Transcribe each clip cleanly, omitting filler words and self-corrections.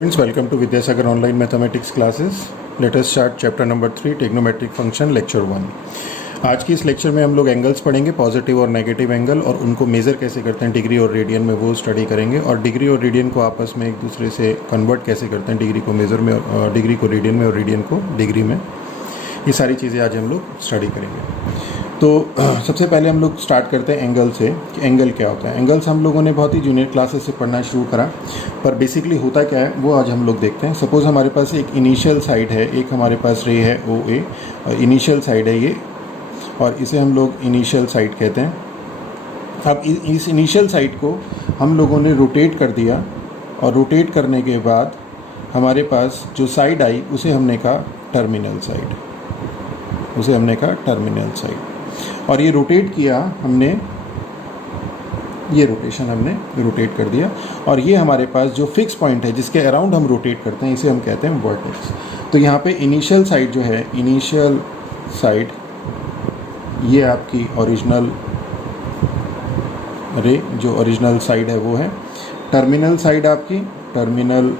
Friends, welcome to Vidyasagar Online Mathematics Classes. Let us start chapter number 3 Trigonometric Function lecture 1. आज की इस lecture में हम लोग एंगल्स पढ़ेंगे, पॉजिटिव और नेगेटिव एंगल, और उनको मेज़र कैसे करते हैं डिग्री और रेडियन में वो स्टडी करेंगे, और डिग्री और रेडियन को आपस में एक दूसरे से कन्वर्ट कैसे करते हैं, डिग्री को मेज़र में, डिग्री को रेडियन में और रेडियन को डिग्री में। ये सारी चीज़ें आज हम लोग स्टडी करेंगे। तो सबसे पहले हम लोग स्टार्ट करते हैं एंगल से कि एंगल क्या होता है। एंगल्स हम लोगों ने बहुत ही जूनियर क्लासेस से पढ़ना शुरू करा, पर बेसिकली होता क्या है वो आज हम लोग देखते हैं। सपोज़ हमारे पास एक इनिशियल साइड है, एक हमारे पास रे है ओ ए, और इनिशियल साइड है ये, और इसे हम लोग इनिशियल साइड कहते हैं। अब इस इनिशियल साइड को हम लोगों ने रोटेट कर दिया, और रोटेट करने के बाद हमारे पास जो साइड आई उसे हमने कहा टर्मिनल साइड, उसे हमने कहा टर्मिनल साइड। और ये रोटेट किया हमने, ये रोटेशन हमने रोटेट कर दिया, और ये हमारे पास जो फिक्स पॉइंट है जिसके अराउंड हम रोटेट करते हैं इसे हम कहते हैं वर्टेक्स। तो यहाँ पे इनिशियल साइड जो है, इनिशियल साइड ये आपकी ओरिजिनल रे, जो ओरिजिनल साइड है वो है। टर्मिनल साइड आपकी, टर्मिनल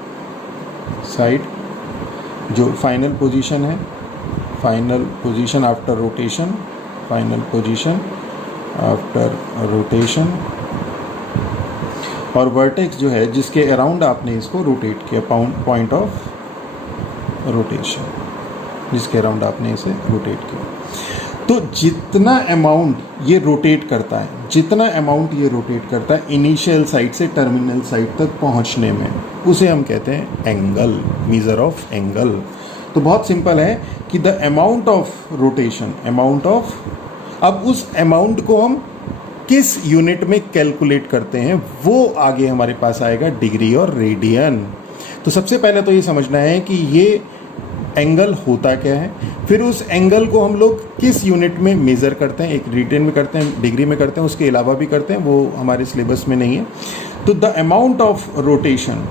साइड जो फाइनल पोजीशन है, final position after rotation, final position after rotation. और वर्टेक्स जो है जिसके अराउंड आपने इसको रोटेट किया, पॉइंट ऑफ रोटेशन, जिसके अराउंड आपने इसे रोटेट किया। तो जितना अमाउंट ये रोटेट करता है, जितना अमाउंट ये रोटेट करता है इनिशियल साइड से टर्मिनल साइड तक पहुंचने में, उसे हम कहते हैं एंगल, मेजर ऑफ एंगल। तो बहुत सिंपल है कि the amount of rotation, amount of, अब उस अमाउंट को हम किस यूनिट में कैलकुलेट करते हैं वो आगे हमारे पास आएगा डिग्री और रेडियन। तो सबसे पहले तो ये समझना है कि ये एंगल होता क्या है, फिर उस एंगल को हम लोग किस यूनिट में मेज़र करते हैं, एक रेडियन में करते हैं, डिग्री में करते हैं, उसके अलावा भी करते हैं, वो हमारे सिलेबस में नहीं है। तो the amount of rotation,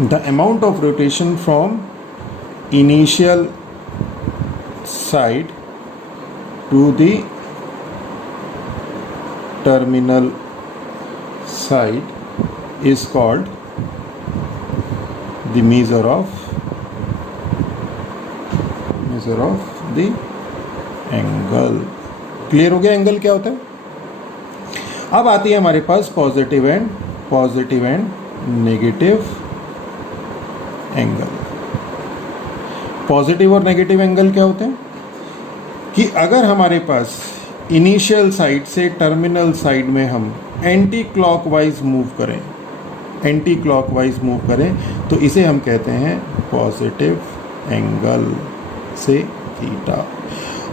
the amount of rotation from initial side to the terminal side is called the measure of the angle। Clear हो गया एंगल क्या होता है। अब आती है हमारे पास positive and negative angle. Positive और नेगेटिव एंगल क्या होते हैं कि अगर हमारे पास इनिशियल साइड से टर्मिनल साइड में हम एंटी क्लॉकवाइज मूव करें, एंटी क्लॉकवाइज मूव करें, तो इसे हम कहते हैं पॉजिटिव एंगल से थीटा।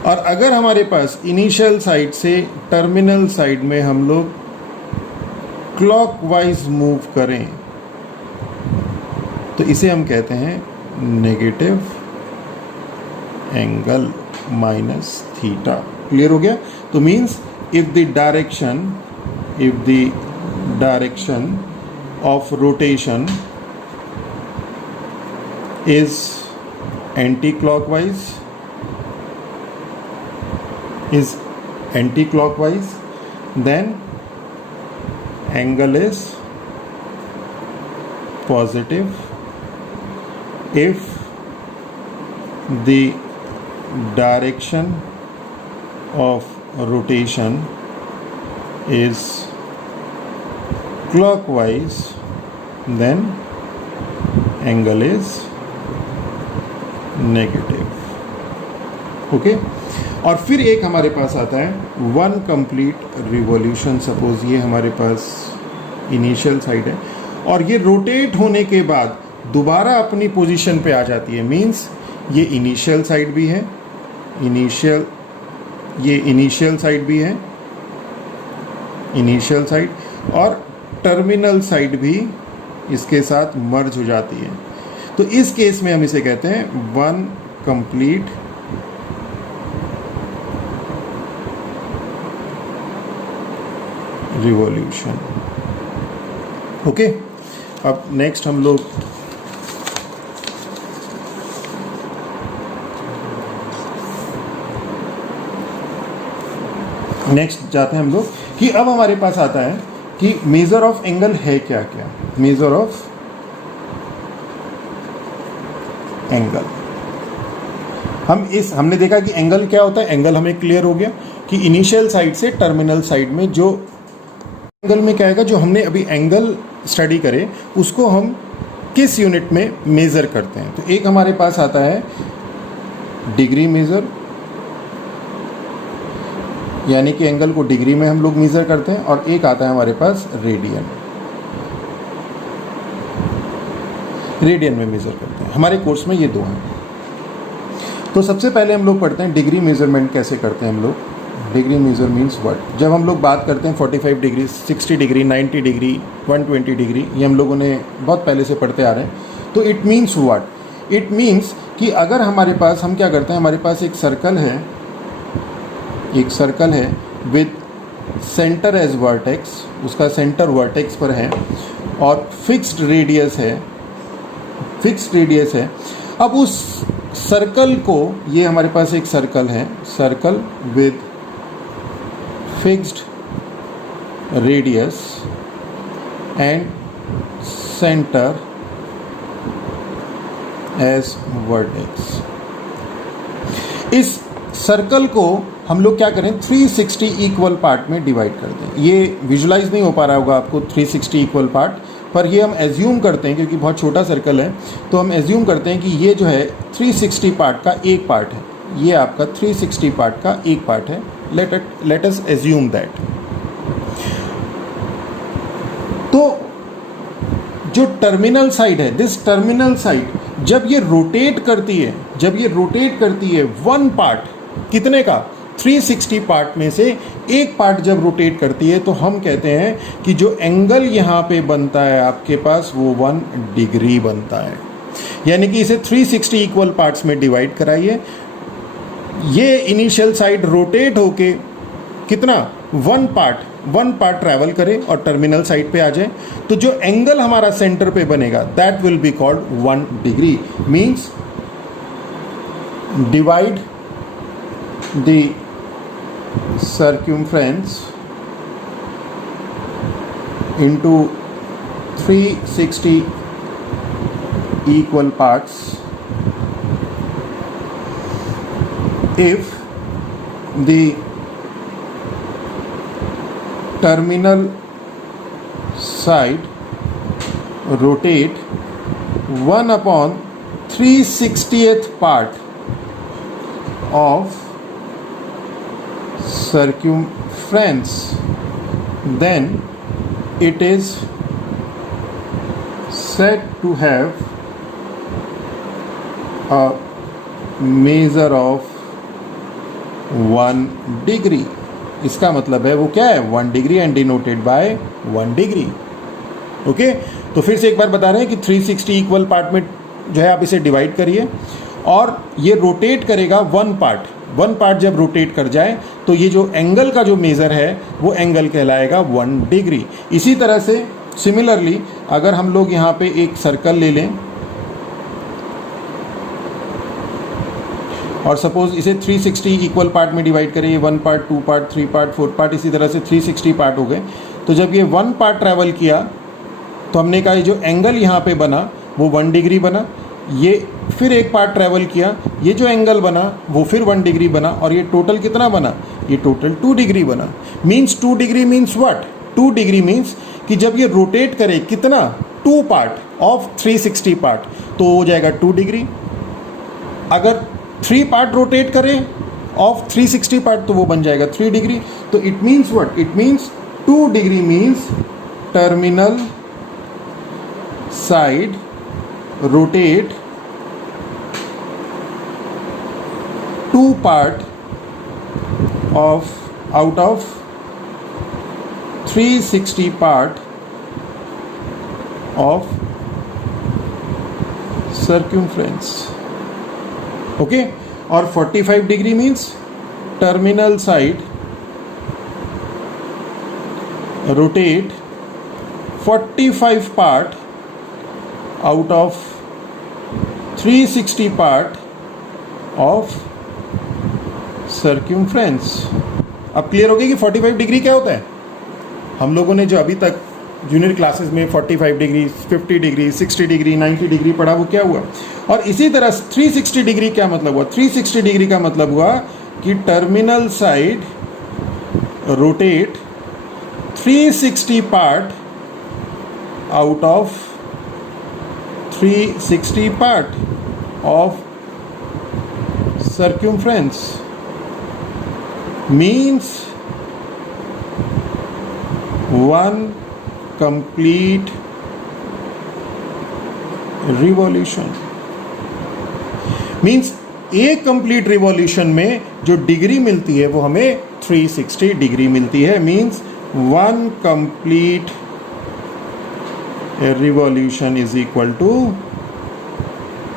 और अगर हमारे पास इनिशियल साइड से टर्मिनल साइड में हम लोग क्लॉकवाइज मूव करें तो इसे हम कहते हैं negative angle minus theta. Clear हो गया। तो means if the direction of rotation is anti clockwise, then angle is positive if the direction of rotation is clockwise, then angle is negative। Okay. और फिर एक हमारे पास आता है वन कंप्लीट रिवॉल्यूशन। सपोज ये हमारे पास इनिशियल साइड है और ये रोटेट होने के बाद दोबारा अपनी पोजीशन पे आ जाती है। मींस ये इनिशियल साइड भी है, ये इनिशियल साइड भी है, इनिशियल साइड, और टर्मिनल साइड भी इसके साथ मर्ज हो जाती है। तो इस केस में हम इसे कहते हैं वन कंप्लीट रिवॉल्यूशन। ओके। अब नेक्स्ट हम लोग नेक्स्ट जाते हैं हम लोग कि अब हमारे पास आता है कि मेजर ऑफ एंगल है क्या क्या। Measure of angle. हमने देखा कि एंगल क्या होता है। एंगल हमें क्लियर हो गया कि इनिशियल साइड से टर्मिनल साइड में जो एंगल में क्या आएगा, जो हमने अभी एंगल स्टडी करे उसको हम किस यूनिट में मेज़र करते हैं। तो एक हमारे पास आता है डिग्री मेज़र, यानी कि एंगल को डिग्री में हम लोग मेज़र करते हैं, और एक आता है हमारे पास रेडियन, रेडियन में मेज़र करते हैं। हमारे कोर्स में ये दो हैं। तो सबसे पहले हम लोग पढ़ते हैं डिग्री मेज़रमेंट कैसे करते हैं हम लोग। Degree measure means what. जब हम लोग बात करते हैं 45 डिग्री, 60 डिग्री, 90 डिग्री, 120 डिग्री, ये हम लोगों ने बहुत पहले से पढ़ते आ रहे हैं। तो it means what. It means कि अगर हमारे पास, हम क्या करते हैं, हमारे पास एक सर्कल है, एक सर्कल है विद सेंटर एज वर्टेक्स, उसका सेंटर वर्टेक्स पर है और फिक्स्ड रेडियस है, फिक्स्ड रेडियस है। अब उस सर्कल को, ये हमारे पास एक सर्कल है, circle with fixed radius and centre as vertex. इस सर्कल को हम लोग क्या करें, 360 इक्वल पार्ट में डिवाइड कर दें। ये विजुलाइज नहीं हो पा रहा होगा आपको 360 इक्वल पार्ट, पर ये हम एज्यूम करते हैं, क्योंकि बहुत छोटा सर्कल है तो हम एज्यूम करते हैं कि ये जो है 360 पार्ट का एक पार्ट है, ये आपका 360 पार्ट का एक पार्ट है। Let us assume that. तो जो टर्मिनल साइड है, दिस टर्मिनल साइड जब ये रोटेट करती है, जब ये रोटेट करती है वन पार्ट, कितने का, 360 पार्ट में से एक पार्ट जब रोटेट करती है, तो हम कहते हैं कि जो एंगल यहाँ पे बनता है आपके पास वो 1 डिग्री बनता है। यानी कि इसे 360 इक्वल पार्ट्स में डिवाइड कराइए, ये इनिशियल साइड रोटेट होके कितना, वन पार्ट ट्रैवल करे और टर्मिनल साइड पे आ जाए, तो जो एंगल हमारा सेंटर पे बनेगा that will be called 1 degree. Means divide the circumference into 360 equal parts if the terminal side rotate 1/360th part of circumference, then it is said to have a measure of 1 degree. इसका मतलब है वो क्या है, 1 degree and denoted by 1 degree. Okay, तो फिर से एक बार बता रहे हैं कि 360 इक्वल पार्ट में जो है आप इसे डिवाइड करिए और ये रोटेट करेगा वन पार्ट जब रोटेट कर जाए तो ये जो एंगल का जो मेज़र है वो एंगल कहलाएगा 1 डिग्री। इसी तरह से सिमिलरली अगर हम लोग यहाँ पे एक सर्कल ले लें और सपोज इसे 360 इक्वल पार्ट में डिवाइड करें, ये 1 पार्ट, 2 पार्ट, 3 पार्ट, 4 पार्ट, इसी तरह से 360 पार्ट हो गए। तो जब ये 1 पार्ट ट्रैवल किया तो हमने कहा ये जो एंगल यहाँ पे बना वो 1 डिग्री बना, ये फिर एक पार्ट ट्रैवल किया, ये जो एंगल बना वो फिर 1 डिग्री बना, और ये टोटल कितना बना, ये टोटल 2 डिग्री बना। Means 2 degree means what, 2 degree means कि जब ये रोटेट करे कितना, 2 पार्ट ऑफ 360 पार्ट, तो हो जाएगा 2 डिग्री। अगर 3 पार्ट रोटेट करे ऑफ 360 पार्ट तो वो बन जाएगा 3 डिग्री। तो it means what, it means 2 degree means terminal side rotate 2 part of out of 360 part of circumference. Okay, और 45 degree means terminal side rotate 45 part out of 360 part of circumference. अब clear हो गया कि 45 degree क्या होता है। हम लोगों ने जो अभी तक जूनियर क्लासेस में 45 डिग्री, 50 डिग्री, 60 डिग्री, 90 डिग्री पढ़ा, वो क्या हुआ। और इसी तरह 360 डिग्री क्या मतलब हुआ, 360 डिग्री का मतलब हुआ कि terminal side rotate 360 part out of 360 part of circumference, means one complete revolution, means एक कंप्लीट रिवॉल्यूशन में जो डिग्री मिलती है वो हमें 360 डिग्री मिलती है, means one complete revolution is equal to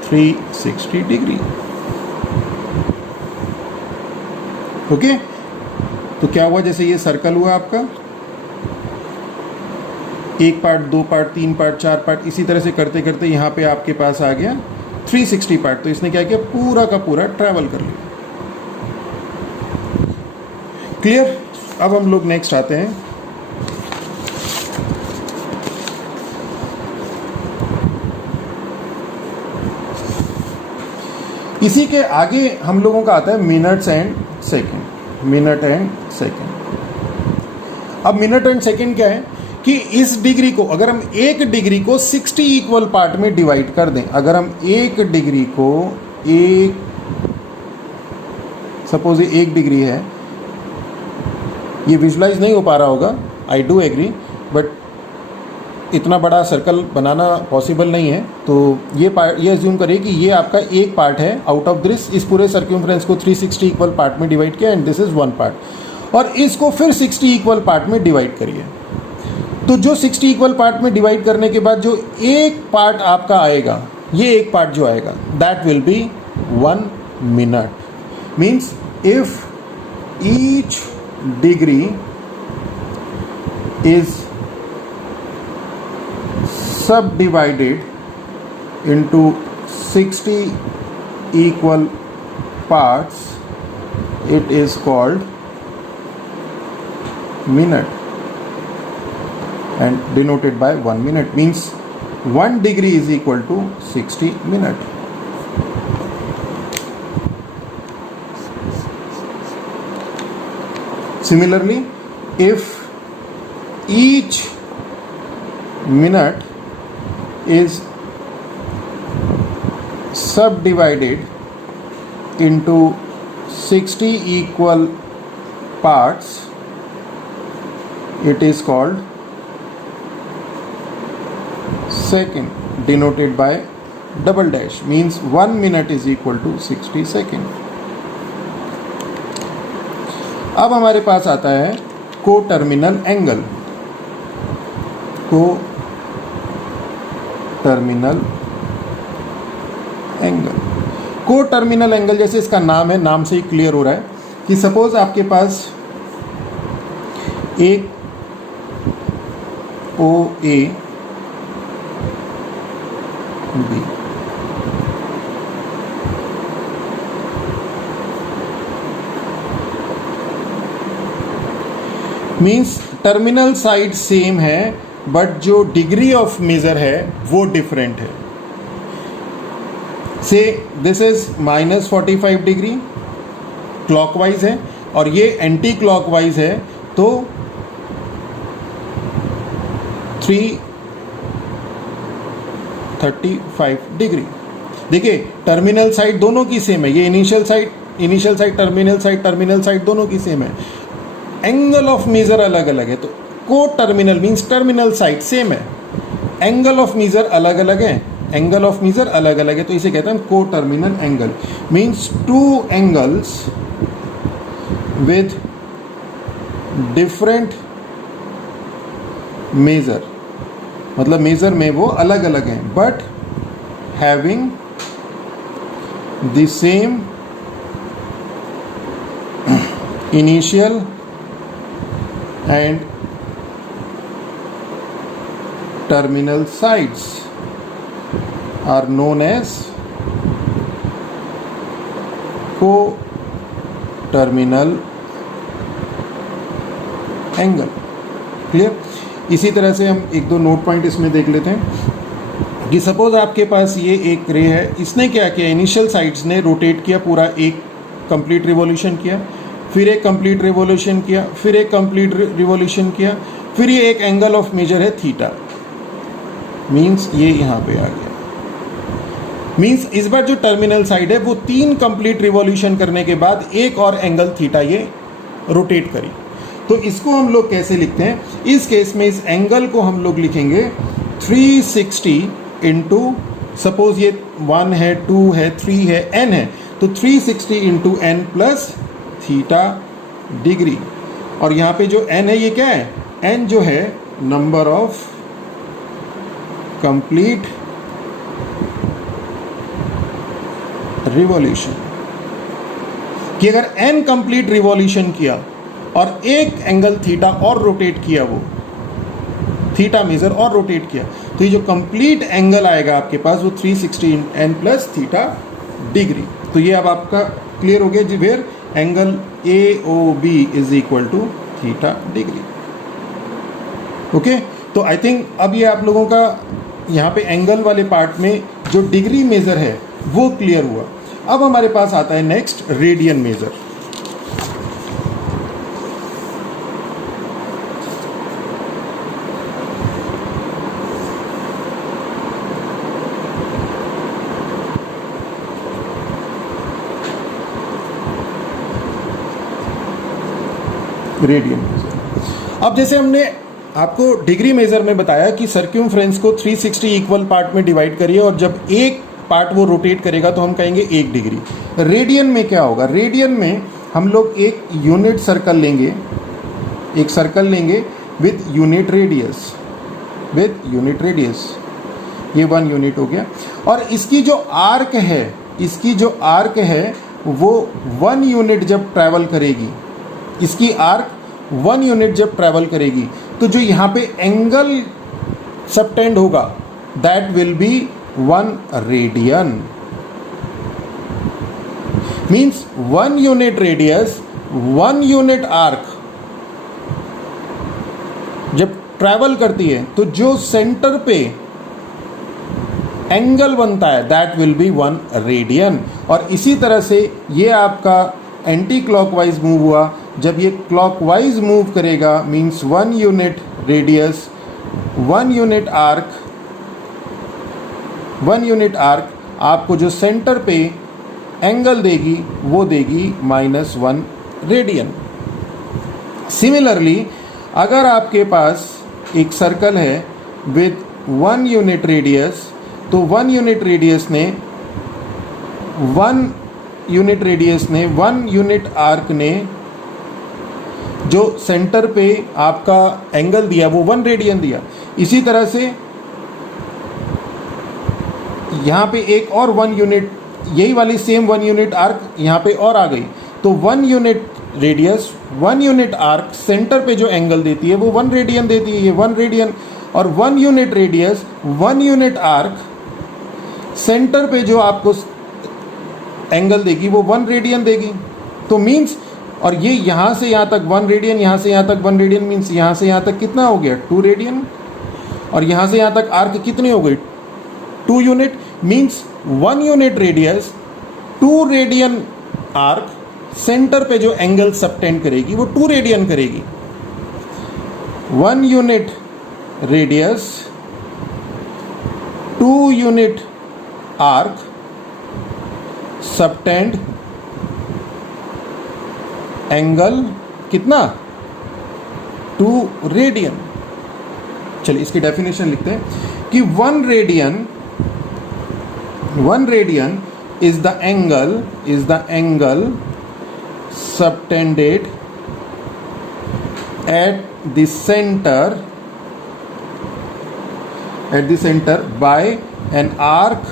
360 degree. Okay तो क्या हुआ, जैसे ये सर्कल हुआ आपका, एक पार्ट, दो पार्ट, तीन पार्ट, चार पार्ट, इसी तरह से करते करते यहाँ पे आपके पास आ गया 360 पार्ट। तो इसने क्या किया, पूरा का पूरा ट्रैवल कर लिया। क्लियर। अब हम लोग नेक्स्ट आते हैं। इसी के आगे हम लोगों का आता है minutes and second. Minute and second. अब मिनट एंड सेकेंड क्या है कि इस डिग्री को, अगर हम एक डिग्री को 60 इक्वल पार्ट में डिवाइड कर दें, अगर हम एक डिग्री को सपोज ये 1 डिग्री है, ये विजुलाइज नहीं हो पा रहा होगा, आई डू एग्री, बट इतना बड़ा सर्कल बनाना पॉसिबल नहीं है। तो ये पार्ट, ये अज्यूम करिए कि ये आपका एक पार्ट है आउट ऑफ दिस, इस पूरे सर्क्यूमफ्रेंस को 360 इक्वल पार्ट में डिवाइड किया and this is one part, और इसको फिर 60 इक्वल पार्ट में डिवाइड करिए। तो जो 60 इक्वल पार्ट में डिवाइड करने के बाद जो एक पार्ट आपका आएगा, ये एक पार्ट जो आएगा, that will be 1 minute. Means if each degree is subdivided into 60 equal parts, it is called minute and denoted by 1 minute, means 1 degree is equal to 60 minute. Similarly, if each minute is subdivided into 60 equal parts, it is called second, denoted by double dash, means 1 minute is equal to 60 second. अब हमारे पास आता है को terminal angle. को terminal angle, को terminal angle जैसे इसका नाम है, नाम से ही क्लियर हो रहा है कि सपोज आपके पास एक O A B, means terminal side same है बट जो डिग्री ऑफ मेजर है वो डिफरेंट है। से दिस इज -45 डिग्री क्लॉकवाइज है और ये एंटी क्लॉकवाइज है, तो 335 डिग्री। देखिए टर्मिनल साइड दोनों की सेम है, ये इनिशियल साइड टर्मिनल साइड दोनों की सेम है, एंगल ऑफ मेजर अलग अलग है। तो को terminal means terminal side same है, एंगल ऑफ मेजर अलग अलग है, एंगल ऑफ मेजर अलग अलग है, तो इसे कहते हैं coterminal angle. Means two angles with different measure, मतलब मेजर में वो अलग अलग हैं but having the same initial and terminal sides are known as co-terminal angle. Clear? इसी तरह से हम एक दो नोट पॉइंट इसमें देख लेते हैं कि सपोज आपके पास ये एक रे है, इसने क्या किया, इनिशियल साइड्स ने रोटेट किया, पूरा एक कंप्लीट रिवॉल्यूशन किया, फिर एक कंप्लीट रिवॉल्यूशन किया, फिर एक कंप्लीट रिवॉल्यूशन किया, फिर ये एक एंगल ऑफ मेजर है थीटा, मींस ये यहाँ पे आ गया। मींस इस बार जो टर्मिनल साइड है वो 3 कंप्लीट रिवॉल्यूशन करने के बाद एक और एंगल थीटा ये रोटेट करी। तो इसको हम लोग कैसे लिखते हैं, इस केस में इस एंगल को हम लोग लिखेंगे 360 इंटू, सपोज ये 1 है, 2 है, 3 है, n है, तो 360 into n plus theta degree. और यहाँ पे जो n है ये क्या है, n जो है नंबर ऑफ कंप्लीट रिवॉल्यूशन, कि अगर n कंप्लीट रिवॉल्यूशन किया और एक एंगल थीटा और रोटेट किया, वो थीटा मेजर और रोटेट किया, तो ये जो कंप्लीट एंगल आएगा आपके पास वो 360 n प्लस थीटा डिग्री। तो ये अब आपका क्लियर हो गया जी, where angle AOB is equal to theta degree. Okay, तो आई थिंक अब ये आप लोगों का यहाँ पे एंगल वाले पार्ट में जो डिग्री मेजर है वो क्लियर हुआ। अब हमारे पास आता है next radian major. Radian major, अब जैसे हमने आपको डिग्री मेजर में बताया कि सर्क्यूमफ्रेंस को 360 इक्वल पार्ट में डिवाइड करिए और जब एक पार्ट वो रोटेट करेगा तो हम कहेंगे 1 डिग्री। रेडियन में क्या होगा, रेडियन में हम लोग एक यूनिट सर्कल लेंगे, एक सर्कल लेंगे with unit radius, with unit radius, ये 1 यूनिट हो गया। और इसकी जो आर्क है, इसकी जो आर्क है वो 1 यूनिट जब ट्रैवल करेगी, इसकी आर्क 1 यूनिट जब ट्रैवल करेगी, तो जो यहाँ पे एंगल सबटेंड होगा that will be 1 radian. Means 1 unit radius, 1 unit arc जब ट्रैवल करती है तो जो सेंटर पे एंगल बनता है दैट विल बी 1 रेडियन। और इसी तरह से ये आपका एंटी क्लॉकवाइज मूव हुआ, जब ये क्लॉकवाइज मूव करेगा means 1 unit radius, 1 unit arc, 1 unit arc आपको जो सेंटर पे एंगल देगी वो देगी -1 रेडियन। सिमिलरली अगर आपके पास एक सर्कल है विद 1 यूनिट रेडियस, तो 1 यूनिट रेडियस ने 1 यूनिट आर्क ने जो सेंटर पे आपका एंगल दिया वो 1 रेडियन दिया। इसी तरह से यहाँ पे एक और 1 यूनिट, यही वाली सेम 1 यूनिट आर्क यहाँ पे और आ गई, तो 1 unit radius, 1 unit arc centre पे जो एंगल देती है वो 1 रेडियन देती है, ये 1 रेडियन। और 1 unit radius, 1 unit arc centre पे जो आपको एंगल देगी वो 1 रेडियन देगी। तो मीन्स, और ये यहाँ से यहाँ तक 1 रेडियन, यहाँ से यहाँ तक 1 रेडियन, मीन्स यहाँ से यहाँ तक कितना हो गया 2 रेडियन, और यहाँ से यहाँ तक आर्क कितनी हो गई 2 unit. Means 1 unit radius, 2 radian arc centre पे जो एंगल सबटेंड करेगी वो 2 रेडियन करेगी। 1 unit radius, 2 unit arc subtend angle कितना 2 रेडियन। चलिए इसकी डेफिनेशन लिखते हैं कि 1 radian is the angle subtended at the center by an arc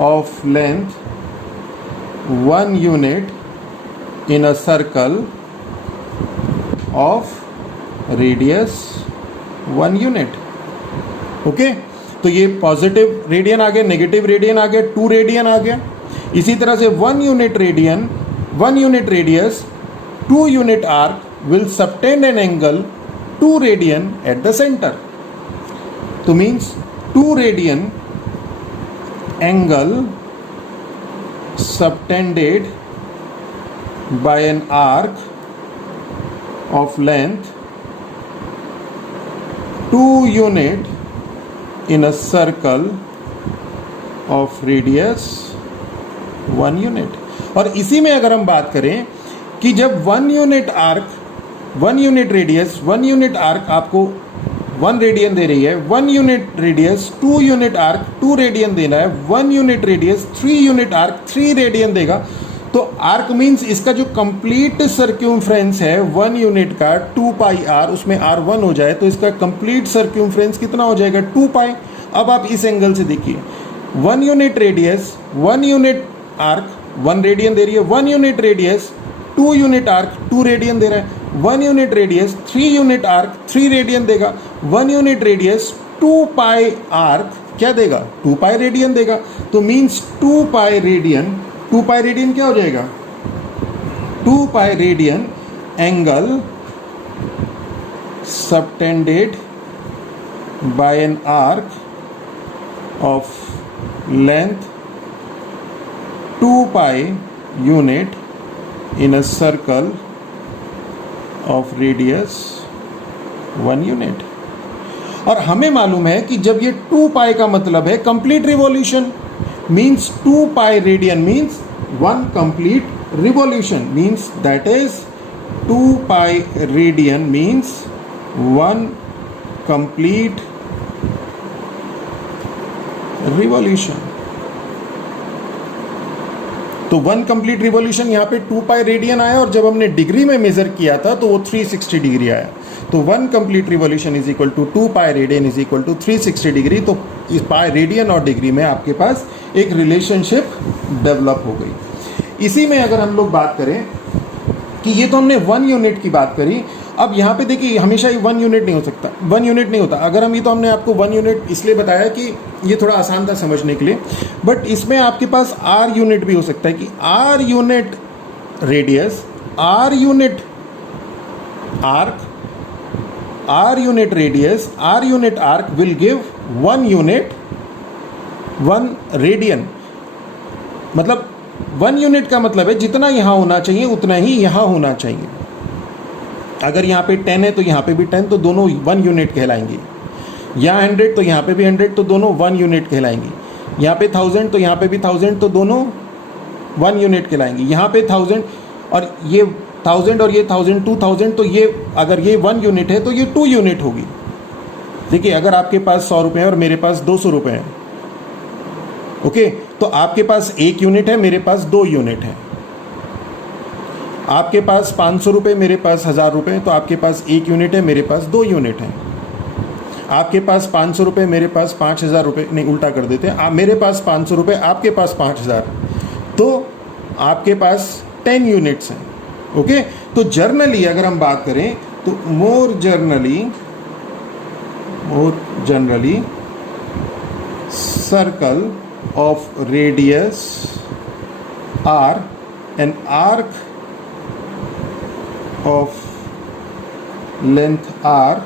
of length 1 unit in a circle of radius 1 unit। Okay, तो ये पॉजिटिव रेडियन आ गया, negative radian आ गया, 2 रेडियन आ गया। इसी तरह से 1 unit radian, 1 unit radius, 2 unit arc will subtend an angle 2 radian at the centre. तो means 2 radian angle subtended by an arc of length 2 unit in a circle of radius 1 unit. और इसी में अगर हम बात करें कि जब 1 unit arc, 1 unit radius, 1 unit arc आपको 1 रेडियन दे रही है, 1 unit radius 2 unit arc 2 radian देना है, 1 unit radius 3 unit arc 3 radian देगा. तो आर्क मीन्स इसका जो कंप्लीट सर्क्यूमफ्रेंस है 1 यूनिट का 2 पाई आर, उसमें आर 1 हो जाए तो इसका कंप्लीट सर्क्यूमफ्रेंस कितना हो जाएगा 2 पाई. अब आप इस एंगल से देखिए 1 unit radius 1 unit arc 1 radian दे रही है, 1 unit radius 2 unit arc 2 radian दे रहा है, 1 unit radius 3 unit arc 3 radian देगा, 1 यूनिट रेडियस 2 पाई आर्क क्या देगा 2 पाई रेडियन देगा. तो मीन्स 2 पाई रेडियन क्या हो जाएगा 2 pi radian angle subtended bye N arc of length 2 pi unit in a circle of radius 1 unit. और हमें मालूम है कि जब ये 2 पाई का मतलब है complete revolution, means 2 pi radian means 1 complete revolution, means that is 2 pi radian means 1 complete revolution. तो 1 कंप्लीट रिवॉल्यूशन यहाँ पे 2 पाई रेडियन आया, और जब हमने डिग्री में मेजर किया था तो वो 360 डिग्री आया. तो 1 complete revolution is equal to 2 pi radian is equal to 360 degree. तो इस पाई रेडियन और डिग्री में आपके पास एक रिलेशनशिप डेवलप हो गई. इसी में अगर हम लोग बात करें कि ये तो हमने 1 यूनिट की बात करी, अब यहाँ पे देखिए हमेशा ही 1 यूनिट नहीं हो सकता, 1 यूनिट नहीं होता. अगर हम ये तो हमने आपको 1 यूनिट इसलिए बताया कि ये थोड़ा आसान था समझने के लिए, बट इसमें आपके पास आर यूनिट भी हो सकता है कि R unit radius, R unit arc, R unit radius, R unit arc will give 1 unit 1 radian. मतलब 1 यूनिट का मतलब है जितना यहाँ होना चाहिए उतना ही यहाँ होना चाहिए. अगर यहाँ पे 10 है तो यहाँ पे भी 10, तो दोनों 1 यूनिट कहलाएंगी. यहाँ 100 तो यहाँ पे भी 100, तो दोनों 1 यूनिट कहलाएंगी. यहाँ पे 1000 तो यहाँ पे भी 1000, तो दोनों 1 यूनिट कहलाएंगी. यहाँ पे 1000 और ये 1000 और ये 1000 2000, तो ये अगर ये 1 यूनिट है तो ये 2 यूनिट होगी. देखिए अगर आपके पास 100 रुपये है और मेरे पास 200 रुपये हैं, ओके, तो आपके पास 1 यूनिट है, मेरे पास 2 यूनिट है. आपके पास 500 रुपये, मेरे पास 1000 रुपये, तो आपके पास 1 यूनिट है, मेरे पास 2 यूनिट है. आपके पास 500 रुपये, मेरे पास 5000 रुपये, नहीं उल्टा कर देते हैं, मेरे पास 500 रुपये, आपके पास 5000, तो आपके पास 10 यूनिट्स हैं. ओके, तो जर्नली अगर हम बात करें तो more generally circle of radius R an arc of length R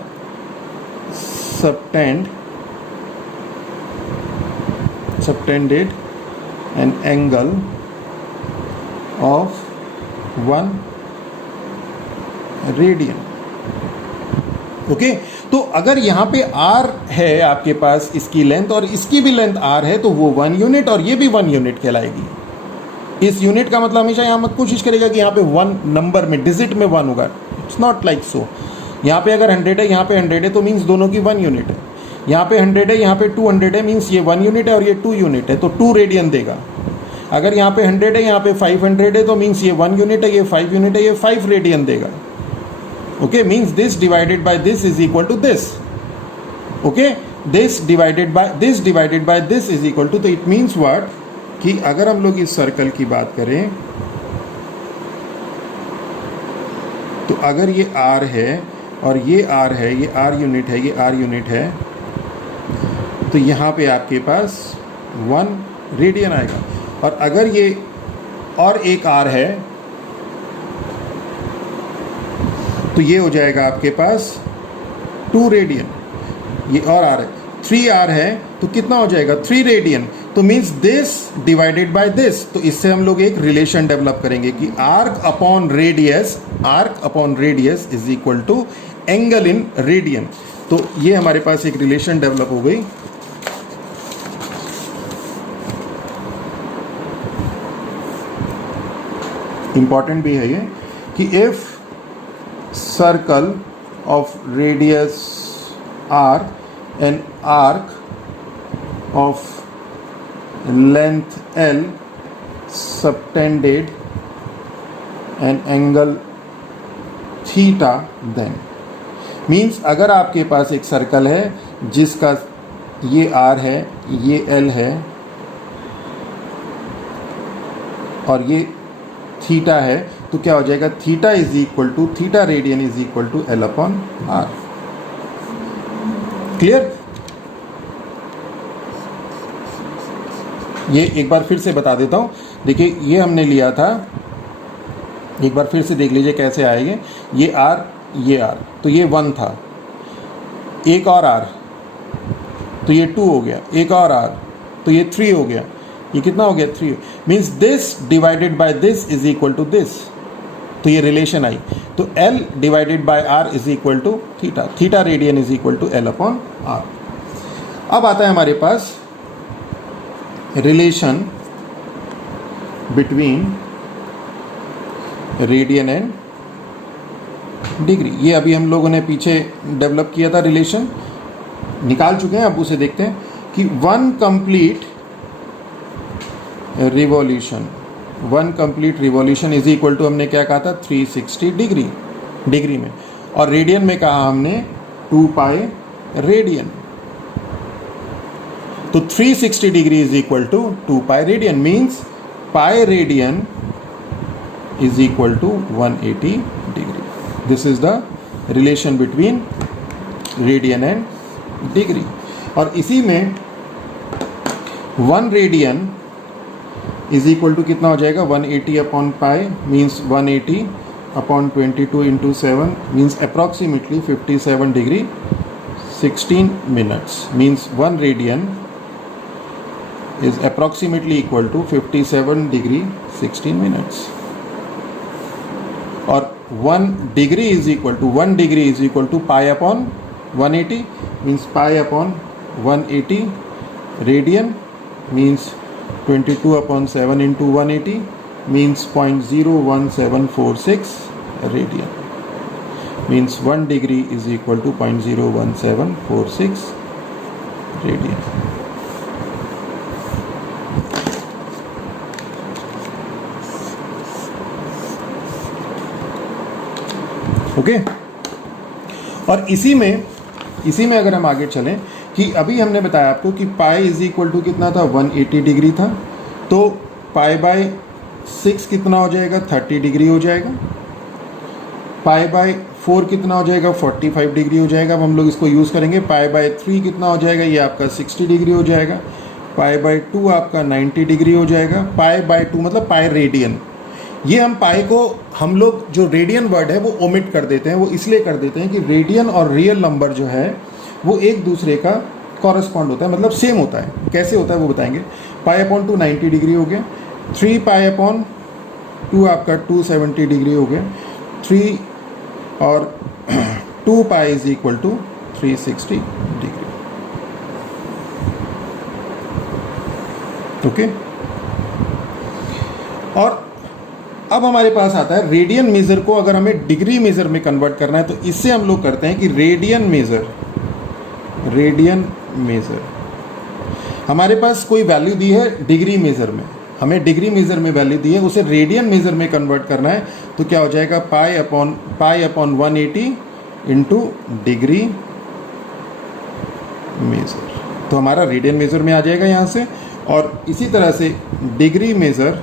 subtended an angle of 1 radian. Okay, तो अगर यहाँ पे r है आपके पास इसकी लेंथ और इसकी भी लेंथ r है, तो वो 1 यूनिट और ये भी 1 यूनिट कहलाएगी. इस यूनिट का मतलब हमेशा यहाँ मत कोशिश करेगा कि यहाँ पे 1 नंबर में डिजिट में 1 होगा. It's not like so. यहाँ पे अगर 100 है, यहाँ पे 100 है, तो मीन्स दोनों की 1 यूनिट है. यहाँ पे 100 है, यहाँ पे 200 है, मीन्स ये 1 यूनिट है और ये 2 यूनिट है, तो 2 रेडियन देगा. अगर यहाँ पे 100 है, यहाँ पे 500 है, तो मीन्स ये 1 यूनिट है, ये 5 यूनिट है, ये 5 रेडियन देगा. Okay, means this divided by this is equal to this. Okay, this divided by this is equal to, तो इट मीन्स व्हाट कि अगर हम लोग इस सर्कल की बात करें तो अगर ये r है और ये r है, ये r यूनिट है, ये r यूनिट है, तो यहाँ पे आपके पास 1 रेडियन आएगा. और अगर ये और एक r है तो ये हो जाएगा आपके पास 2 रेडियन, ये और आर है, 3 आर है तो कितना हो जाएगा 3 रेडियन, तो means this divided by this. तो इससे हम लोग एक रिलेशन डेवलप करेंगे कि arc upon radius is equal to angle in radian. तो ये हमारे पास एक रिलेशन डेवलप हो गई। इंपॉर्टेंट भी है ये कि if circle of radius r and arc of length L subtended an angle theta, then means अगर आपके पास एक सर्कल है जिसका ये r है, ये L है और ये थीटा है, तो क्या हो जाएगा theta is equal to theta radian is equal to L upon R। Clear? ये एक बार फिर से बता देता हूँ। देखिए ये हमने लिया था, एक बार फिर से देख लीजिए कैसे आएंगे। ये R, ये R, तो ये 1 था, एक और R तो ये 2 हो गया, एक और R तो ये 3 हो गया, ये कितना हो गया 3। Means this divided by this is equal to this, तो ये रिलेशन आई। तो L divided by R is equal to theta, theta radian is equal to L upon R। अब आता है हमारे पास relation between radian and degree. ये अभी हम लोगों ने पीछे डेवलप किया था, रिलेशन निकाल चुके हैं। अब उसे देखते हैं कि one complete revolution is equal to, हमने क्या कहा था 360 डिग्री में, और रेडियन में कहा हमने 2 पाई रेडियन। तो 360 degree is equal to 2 pi radian, means pi radian is equal to 180 degree. This is the relation between radian and degree. और इसी में 1 रेडियन इज इक्वल टू कितना हो जाएगा 180 upon pi, means 180 upon 22 into 7 means approximately 57 degree 16 minutes, means 1 radian is approximately equal to 57 degree 16 minutes। और 1 degree is equal to pi upon 180, means pi upon 180 radian, means 22 upon 7 into 180 means 0.01746 radian, means 1 degree is equal to 0.01746 radian। Okay और इसी में अगर हम आगे चलें कि अभी हमने बताया आपको कि पाई इज इक्वल टू कितना था 180 डिग्री था, तो पाई बाय 6 कितना हो जाएगा 30 डिग्री हो जाएगा, पाई बाय 4 कितना हो जाएगा 45 डिग्री हो जाएगा। अब हम लोग इसको यूज़ करेंगे। पाई बाय 3 कितना हो जाएगा, ये आपका 60 डिग्री हो जाएगा। पाई बाय 2 आपका 90 डिग्री हो जाएगा। पाई बाय 2 मतलब पाई रेडियन। ये हम पाई को हम लोग जो रेडियन वर्ड है वो ओमिट कर देते हैं। वो इसलिए कर देते हैं कि रेडियन और रियल नंबर जो है वो एक दूसरे का कॉरस्पॉन्ड होता है, मतलब सेम होता है। कैसे होता है वो बताएंगे। पाई अपॉन 2 90 डिग्री हो गया, 3 पाई अपॉन 2 आपका 270 डिग्री हो गया, 3 और 2 pi is equal to 360 degree. Okay और अब हमारे पास आता है रेडियन मेज़र को अगर हमें डिग्री मेज़र में कन्वर्ट करना है तो इससे हम लोग करते हैं कि रेडियन मेज़र हमारे पास कोई वैल्यू दी है डिग्री मेज़र में, हमें डिग्री मेज़र में वैल्यू दी है, उसे रेडियन मेज़र में कन्वर्ट करना है तो क्या हो जाएगा pi upon 180 into degree measure. तो हमारा रेडियन मेज़र में आ जाएगा यहाँ से। और इसी तरह से डिग्री मेज़र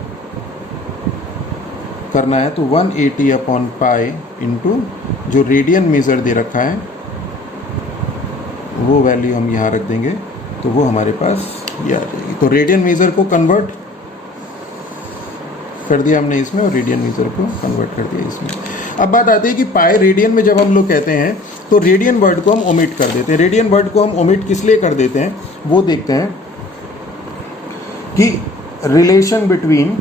करना है तो 180 अपॉन पाई इंटू जो रेडियन मेज़र दे रखा है वो वैल्यू हम यहाँ रख देंगे तो वो हमारे पास ये आ जाएगी। तो रेडियन मेज़र को कन्वर्ट कर दिया हमने इसमें और रेडियन मीटर को कन्वर्ट कर दिया इसमें। अब बात आती है कि पाई रेडियन में जब हम लोग कहते हैं तो रेडियन वर्ड को हम ओमिट कर देते हैं। रेडियन वर्ड को हम ओमिट किस लिए कर देते हैं वो देखते हैं कि relation between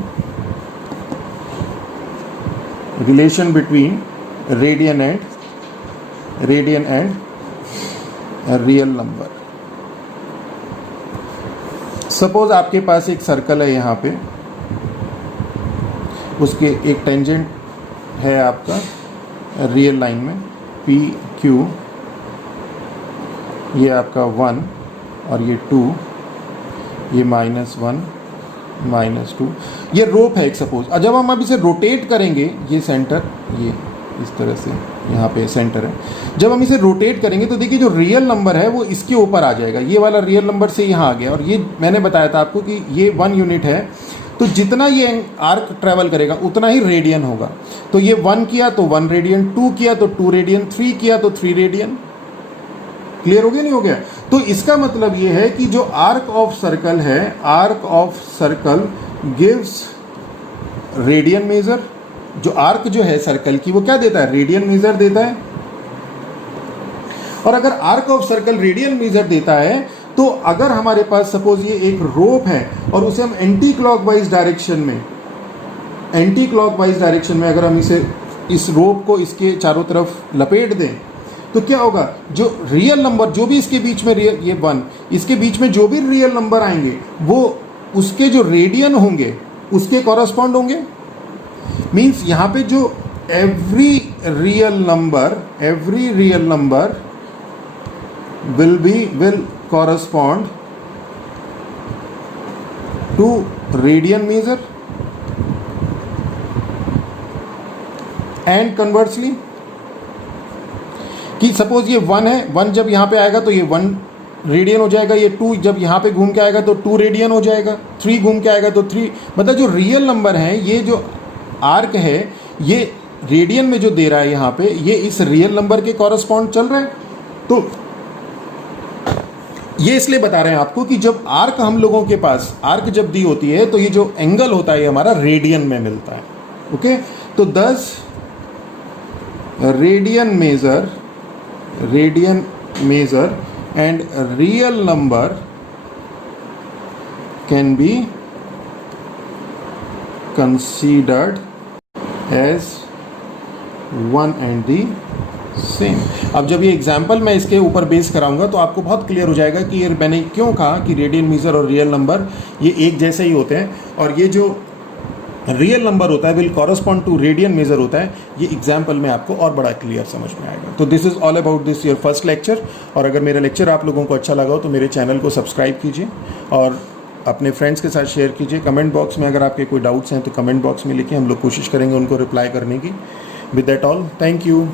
radian and real number. Suppose आपके पास एक सर्कल है, यहाँ पे उसके एक टेंजेंट है आपका रियल लाइन में पी क्यू, ये आपका 1 और ये 2, ये -1 -2, ये रोप है एक सपोज। और जब हम अब इसे रोटेट करेंगे, ये सेंटर ये इस तरह से यहाँ पे सेंटर है, जब हम इसे रोटेट करेंगे तो देखिए जो रियल नंबर है वो इसके ऊपर आ जाएगा। ये वाला रियल नंबर से यहाँ आ गया और ये मैंने बताया था आपको कि ये 1 यूनिट है, तो जितना ये आर्क ट्रैवल करेगा उतना ही रेडियन होगा। तो ये 1 किया तो 1 रेडियन, 2 किया तो 2 रेडियन, 3 किया तो 3 रेडियन। क्लियर हो गया नहीं हो गया? तो इसका मतलब ये है कि जो आर्क ऑफ सर्कल है, arc of circle gives radian major. जो आर्क जो है सर्कल की वो क्या देता है? रेडियन मेजर देता है। और अगर arc of circle radian major देता है तो अगर हमारे पास सपोज ये एक रोप है और उसे हम एंटी क्लॉकवाइज डायरेक्शन में अगर हम इस रोप को इसके चारों तरफ लपेट दें तो क्या होगा? जो रियल नंबर जो भी इसके बीच में ये 1, इसके बीच में जो भी रियल नंबर आएंगे वो उसके जो रेडियन होंगे उसके कॉरस्पॉन्ड होंगे। मीन्स यहाँ पे जो every real number will correspond to radian measure and conversely कि सपोज ये 1 है, 1 जब यहाँ पे आएगा तो ये 1 रेडियन हो जाएगा, ये 2 जब यहाँ पे घूम के आएगा तो 2 रेडियन हो जाएगा, 3 घूम के आएगा तो 3। मतलब जो रियल नंबर है, ये जो आर्क है ये रेडियन में जो दे रहा है यहाँ पे, ये इस रियल नंबर के कॉरस्पॉन्ड चल रहा है। तो ये इसलिए बता रहे हैं आपको कि जब आर्क हम लोगों के पास आर्क जब दी होती है तो ये जो एंगल होता है ये हमारा रेडियन में मिलता है। ओके, तो 10 radian measure and real number can be considered as one and the same. अब जब ये एग्जाम्पल मैं इसके ऊपर बेस कराऊंगा तो आपको बहुत क्लियर हो जाएगा कि ये मैंने क्यों कहा कि रेडियन मेजर और रियल नंबर ये एक जैसे ही होते हैं, और ये जो रियल नंबर होता है will correspond to radian measure होता है। ये एग्जाम्पल में आपको और बड़ा क्लियर समझ में आएगा। तो this is all about this your first lecture. और अगर मेरा लेक्चर आप लोगों को अच्छा लगा हो तो मेरे चैनल को सब्सक्राइब कीजिए और अपने फ्रेंड्स के साथ शेयर कीजिए। कमेंट बॉक्स में अगर आपके कोई डाउट्स हैं तो कमेंट बॉक्स में लिखिए, हम लोग कोशिश करेंगे उनको रिप्लाई करने की। With that all, thank you.